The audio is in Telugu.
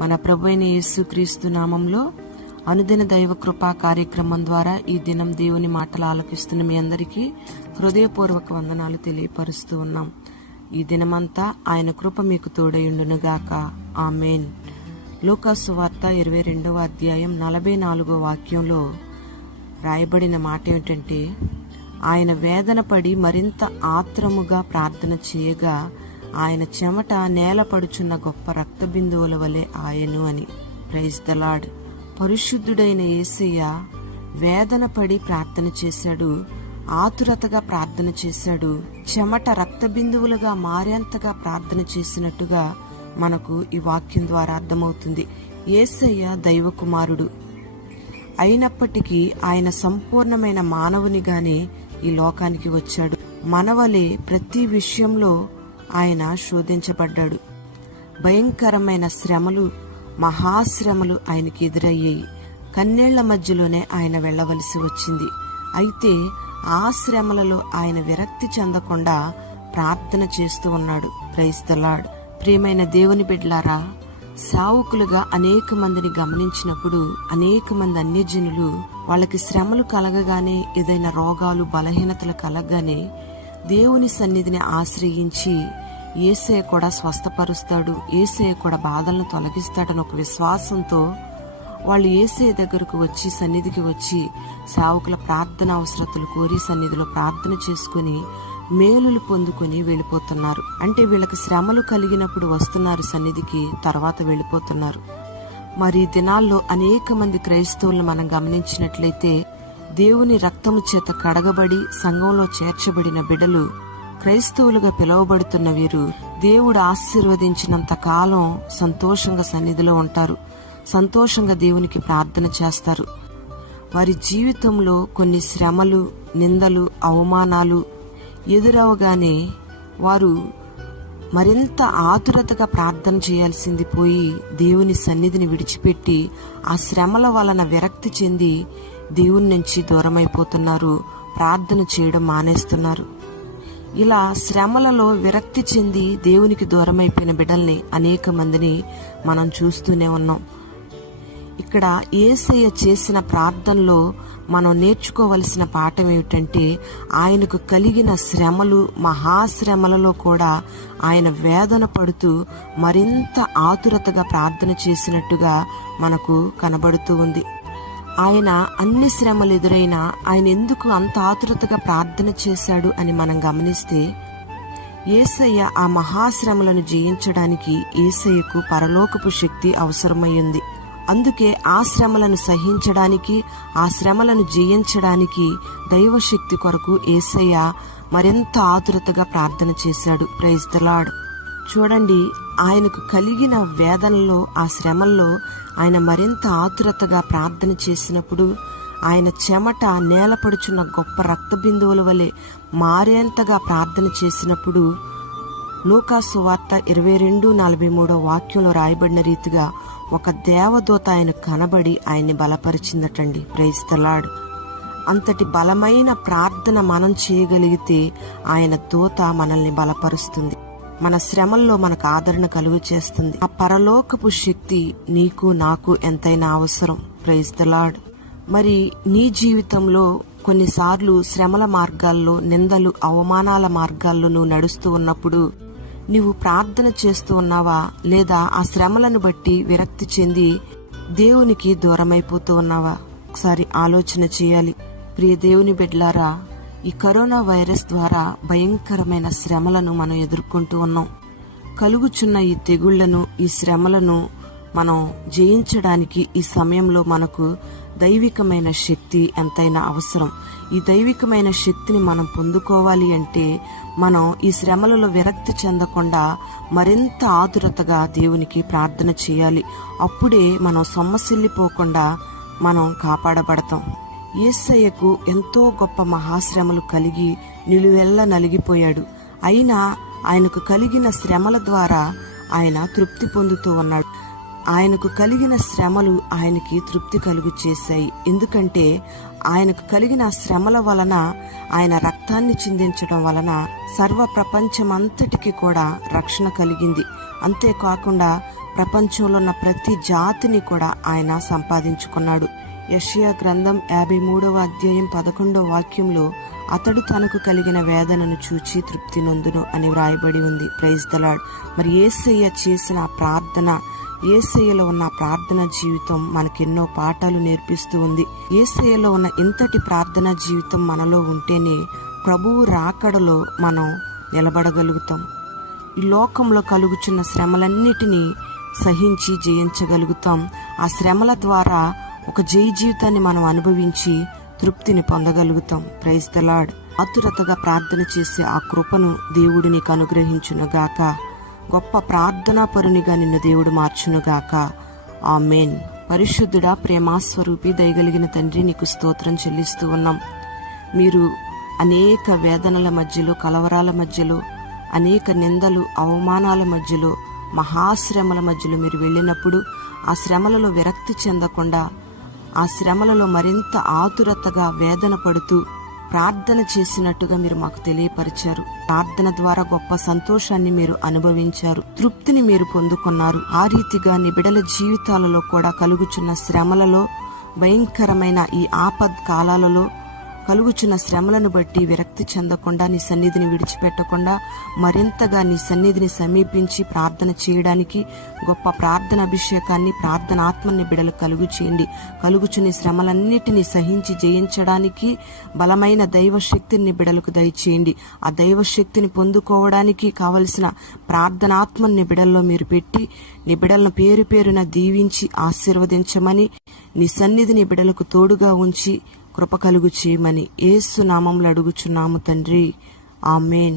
మన ప్రభువైన యేసుక్రీస్తు నామంలో అనుదిన దైవ కృపా కార్యక్రమం ద్వారా ఈ దినం దేవుని మాటలు ఆలకిస్తున్న మీ అందరికీ హృదయపూర్వక వందనాలు తెలియపరుస్తూ ఉన్నాం. ఈ దినమంతా ఆయన కృప మీకు తోడయుండునుగాక. ఆమేన్. లూకా సువార్త 22వ అధ్యాయం 44వ వాక్యంలో రాయబడిన మాట ఏమిటంటే, ఆయన వేదన పడి మరింత ఆత్రముగా ప్రార్థన చేయగా ఆయన చెమట నేలపడుచున్న గొప్ప రక్త బిందువుల వలె ఆయను అని. Praise the lord. పరిశుద్ధుడైన యేసయ్య వేదన పడి ప్రార్థన చేశాడు, ఆతురతగా ప్రార్థన చేశాడు, చెమట రక్త బిందువులుగా మారేంతగా ప్రార్థన చేసినట్టుగా మనకు ఈ వాక్యం ద్వారా అర్థమవుతుంది. యేసయ్య దైవ కుమారుడు అయినప్పటికీ ఆయన సంపూర్ణమైన మానవునిగానే ఈ లోకానికి వచ్చాడు. మనవలే ప్రతి విషయంలో ఆయన శోధించబడ్డాడు. భయంకరమైన శ్రమలు, మహాశ్రమలు ఆయనకి ఎదురయ్యాయి. కన్నీళ్ల మధ్యలోనే ఆయన వెళ్లవలసి వచ్చింది. అయితే ఆ శ్రమలలో ఆయన విరక్తి చెందకుండా ప్రార్థన చేస్తూ ఉన్నాడు. Praise the lord. ప్రియమైన దేవుని బిడ్డలారా, సావుకులుగా అనేక మందిని గమనించినప్పుడు అనేక మంది అన్యజనులు వాళ్ళకి శ్రమలు కలగగానే, ఏదైనా రోగాలు బలహీనతలు కలగగానే దేవుని సన్నిధిని ఆశ్రయించి యేసయ్య కూడా స్వస్థపరుస్తాడు, యేసయ్య కూడా బాధలను తొలగిస్తాడని ఒక విశ్వాసంతో వాళ్ళు యేసయ్య దగ్గరకు వచ్చి, సన్నిధికి వచ్చి సేవకుల ప్రార్థన అవసరతలు కోరి సన్నిధిలో ప్రార్థన చేసుకుని మేలులు పొందుకొని వెళ్ళిపోతున్నారు. అంటే వీళ్ళకి శ్రమలు కలిగినప్పుడు వస్తున్నారు సన్నిధికి, తర్వాత వెళ్ళిపోతున్నారు. మరి ఈ దినాల్లో అనేక మంది క్రైస్తవులను మనం గమనించినట్లయితే, దేవుని రక్తము చేత కడగబడి సంఘంలో చేర్చబడిన బిడ్డలు, క్రైస్తవులుగా పిలువబడుతున్న వీరు దేవుడు ఆశీర్వదించినంత కాలం సంతోషంగా సన్నిధిలో ఉంటారు, సంతోషంగా దేవునికి ప్రార్థన చేస్తారు. వారి జీవితంలో కొన్ని శ్రమలు, నిందలు, అవమానాలు ఎదురవగానే వారు మరింత ఆతురతగా ప్రార్థన చేయాల్సింది పోయి దేవుని సన్నిధిని విడిచిపెట్టి ఆ శ్రమల వలన విరక్తి చెంది దేవుని నుంచి దూరమైపోతున్నారు, ప్రార్థన చేయడం మానేస్తున్నారు. ఇలా శ్రమలలో విరక్తి చెంది దేవునికి దూరమైపోయిన బిడ్డల్ని అనేక మందిని మనం చూస్తూనే ఉన్నాం. ఇక్కడ యేసయ్య చేసిన ప్రార్థనలో మనం నేర్చుకోవలసిన పాఠం ఏమిటంటే, ఆయనకు కలిగిన శ్రమలు, మహాశ్రమలలో కూడా ఆయన వేదన పడుతూ మరింత ఆతురతగా ప్రార్థన చేసినట్టుగా మనకు కనబడుతూ ఉంది. ఆయన అన్ని శ్రమలు ఎదురైనా ఆయన ఎందుకు అంత ఆతురతగా ప్రార్థన చేశాడు అని మనం గమనిస్తే, యేసయ్య ఆ మహాశ్రమలను జయించడానికి యేసయ్యకు పరలోకపు శక్తి అవసరమైంది. అందుకే ఆ శ్రమలను సహించడానికి, ఆ శ్రమలను జయించడానికి దైవశక్తి కొరకు యేసయ్య మరింత ఆతురతగా ప్రార్థన చేశాడు. Praise the lord. చూడండి, ఆయనకు కలిగిన వేదనలో, ఆ శ్రమల్లో ఆయన మరింత ఆతురతగా ప్రార్థన చేసినప్పుడు ఆయన చెమట నేలపడుచున్న గొప్ప రక్త బిందువుల వలె మారేంతగా ప్రార్థన చేసినప్పుడు లూకా సువార్త 22:43 వాక్యంలో రాయబడిన రీతిగా ఒక దేవదూత ఆయన కనబడి ఆయన్ని బలపరిచిందటండి. Praise the lord. అంతటి బలమైన ప్రార్థన మనం చేయగలిగితే ఆయన దూత మనల్ని బలపరుస్తుంది, మన శ్రమల్లో మనకు ఆదరణ కలుగు చేస్తుంది. ఆ పరలోకపు శక్తి నీకు నాకు ఎంతైనా అవసరం. Praise the lord. మరి నీ జీవితంలో కొన్నిసార్లు శ్రమల మార్గాల్లో, నిందలు, అవమానాల మార్గాల్లో నువ్వు నడుస్తూ ఉన్నప్పుడు నువ్వు ప్రార్థన చేస్తూ ఉన్నావా, లేదా ఆ శ్రమలను బట్టి విరక్తి చెంది దేవునికి దూరమైపోతూ ఉన్నావా? ఒకసారి ఆలోచన చేయాలి. ప్రియ దేవుని బిడ్డలారా, ఈ కరోనా వైరస్ ద్వారా భయంకరమైన శ్రమలను మనం ఎదుర్కొంటూ ఉన్నాం. కలుగుచున్న ఈ తెగుళ్లను, ఈ శ్రమలను మనం జయించడానికి ఈ సమయంలో మనకు దైవికమైన శక్తి ఎంతైనా అవసరం. ఈ దైవికమైన శక్తిని మనం పొందుకోవాలి అంటే మనం ఈ శ్రమలలో విరక్తి చెందకుండా మరింత ఆతురతగా దేవునికి ప్రార్థన చేయాలి. అప్పుడే మనం సొమ్మసిల్లిపోకుండా మనం కాపాడబడతాం. యేసయ్యకు ఎంతో గొప్ప మహాశ్రమలు కలిగి నిలువెల్లా నలిగిపోయాడు. అయినా ఆయనకు కలిగిన శ్రమల ద్వారా ఆయన తృప్తి పొందుతూ ఉన్నాడు. ఆయనకు కలిగిన శ్రమలు ఆయనకి తృప్తి కలుగు చేశాయి. ఎందుకంటే ఆయనకు కలిగిన శ్రమల వలన, ఆయన రక్తాన్ని చిందించడం వలన సర్వ ప్రపంచమంతటికి కూడా రక్షణ కలిగింది. అంతేకాకుండా ప్రపంచంలో ఉన్న ప్రతి జాతిని కూడా ఆయన సంపాదించుకున్నాడు. యెషయా గ్రంథం 53వ అధ్యాయం 11వ వాక్యంలో అతడు తనకు కలిగిన వేదనను చూచి తృప్తి నొందును అని వ్రాయబడి ఉంది. Praise the lord. మరి యేసయ్య చేసిన ప్రార్థన, యేసయ్యలో ఉన్న ప్రార్థన జీవితం మనకెన్నో పాఠాలు నేర్పిస్తూ ఉంది. యేసయ్యలో ఉన్న ఇంతటి ప్రార్థన జీవితం మనలో ఉంటేనే ప్రభువు రాకడలో మనం నిలబడగలుగుతాం. ఈ లోకంలో కలుగుచున్న శ్రమలన్నిటినీ సహించి జయించగలుగుతాం. ఆ శ్రమల ద్వారా ఒక జయ జీవితాన్ని మనం అనుభవించి తృప్తిని పొందగలుగుతాం. Praise the lord. ఆతురతగా ప్రార్థన చేసే ఆ కృపను దేవుడు నీకు అనుగ్రహించునుగాక. గొప్ప ప్రార్థనా పరునిగా నిన్ను దేవుడు మార్చునుగాక. ఆమేన్. పరిశుద్ధుడా, ప్రేమాస్వరూపి, దయగలిగిన తండ్రి, నీకు స్తోత్రం చెల్లిస్తూ ఉన్నాం. మీరు అనేక వేదనల మధ్యలో, కలవరాల మధ్యలో, అనేక నిందలు, అవమానాల మధ్యలో, మహాశ్రమల మధ్యలో మీరు వెళ్ళినప్పుడు ఆ శ్రమలలో విరక్తి చెందకుండా, ఆ శ్రమలలో మరింత ఆతురతగా వేదన పడుతూ ప్రార్థన చేసినట్టుగా మీరు మాకు తెలియపరిచారు. ప్రార్థన ద్వారా గొప్ప సంతోషాన్ని మీరు అనుభవించారు, తృప్తిని మీరు పొందుకున్నారు. ఆ రీతిగా నీ బిడ్డల జీవితాలలో కూడా కలుగుచున్న శ్రమలలో, భయంకరమైన ఈ ఆపద్ కాలాలలో కలుగుచున్న శ్రమలను బట్టి విరక్తి చెందకుండా, నీ సన్నిధిని విడిచిపెట్టకుండా మరింతగా నీ సన్నిధిని సమీపించి ప్రార్థన చేయడానికి గొప్ప ప్రార్థన అభిషేకాన్ని, ప్రార్థన ఆత్మని బిడలు కలుగు చేయండి. కలుగుచున్న శ్రమలన్నిటినీ సహించి జయించడానికి బలమైన దైవశక్తిని బిడలకు దయచేయండి. ఆ దైవశక్తిని పొందుకోవడానికి కావలసిన ప్రార్థనాత్మని బిడల్లో మీరు పెట్టి నీ బిడలను పేరు పేరున దీవించి ఆశీర్వదించమని, నీ సన్నిధిని బిడలకు తోడుగా ఉంచి కృప కలుగు చేయమని యేసు నామములో అడుగుచున్నాము తండ్రి. ఆమేన్.